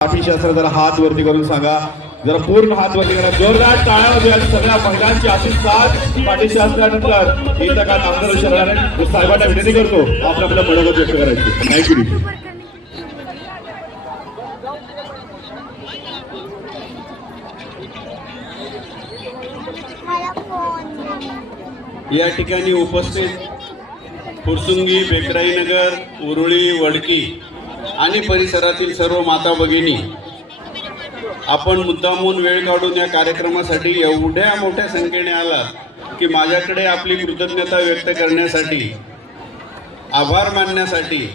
पाठीशी असं जरा हात वरती करून सांगा, जरा पूर्ण हात वरती करा, जोरदार टाळ्या वाजवा सगळ्या महिलांची अशीच साथ पाठीशी असल्यानंतर इथं का आमदार शहराने साहेबांना विनंती करतो आपलं आपलं मनोगत व्यक्त करायचं. थँक्यू. या ठिकाणी उपस्थित फुरसुंगी, बेकराईनगर, उरुळी, वडकी आणि परिसरातील सर्व माता भगिनी, आपण मुद्दामून वेळ काढून या कार्यक्रमासाठी एवढ्या मोठ्या संख्येने आलात की माझ्याकडे आपली कृतज्ञता व्यक्त करण्यासाठी, आभार मानण्यासाठी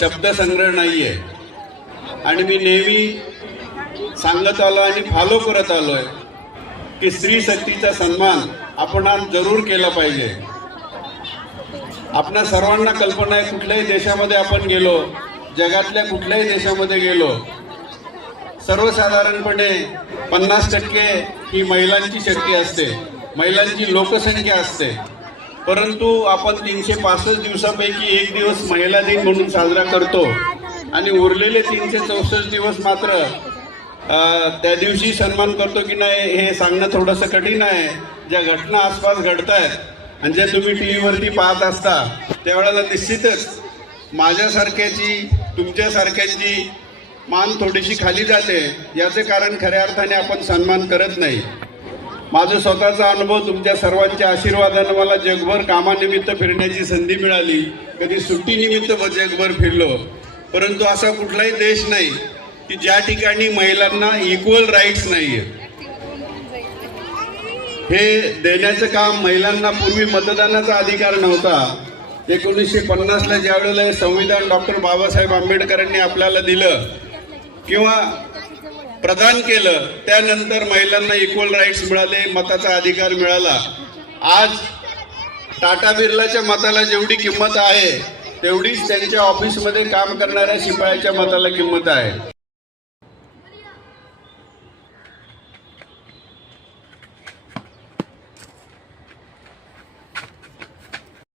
शब्दसंग्रह नाही आहे. आणि मी नेहमी सांगत आलो आणि फॉलो करत आलोय की स्त्री शक्तीचा सन्मान आपण आज जरूर केला पाहिजे. आपणा सर्वांना कल्पना आहे, कुठल्याही देशामध्ये आपण गेलो, जगातल्या कुठल्याही देशामध्ये गेलो, सर्वसाधारणपणे 50% ही महिलांची शक्ती असते, महिलांची लोकसंख्या असते. परंतु आपण 365 दिवसापैकी एक दिवस महिला दिन म्हणून साजरा करतो आणि उरलेले 364 दिवस मात्र त्या दिवशी सन्मान करतो की नाही हे सांगणं थोडंसं कठीण आहे. ज्या घटना आसपास घडत आहेत आणि ज्या तुम्ही टी व्हीवरती पाहत असता त्यावेळेला निश्चितच माझ्यासारख्याची, तुमच्यासारख्यांची मान थोडीशी खाली जाते. याचे कारण खऱ्या अर्थाने आपण सन्मान करत नाही. माझा स्वतःचा अनुभव, तुमच्या सर्वांच्या आशीर्वादाने मला जगभर कामानिमित्त फिरण्याची संधी मिळाली. कधी सुट्टीनिमित्त जगभर फिरलो, परंतु असा कुठलाही देश नाही की ज्या ठिकाणी महिलांना इक्वल राईट्स नाही आहे. हे देण्याचं काम महिलांना, पूर्वी मतदानाचा अधिकार नव्हता. 1950ला ज्यावेळेला हे संविधान डॉक्टर बाबासाहेब आंबेडकरांनी आपल्याला दिलं किंवा प्रदान केलं, त्यानंतर महिलांना इक्वल राईट्स मिळाले, मताचा अधिकार मिळाला. आज टाटा बिर्लाच्या मताला जेवढी किंमत आहे तेवढीच त्यांच्या ऑफिसमध्ये काम करणाऱ्या शिपायाच्या मताला किंमत आहे.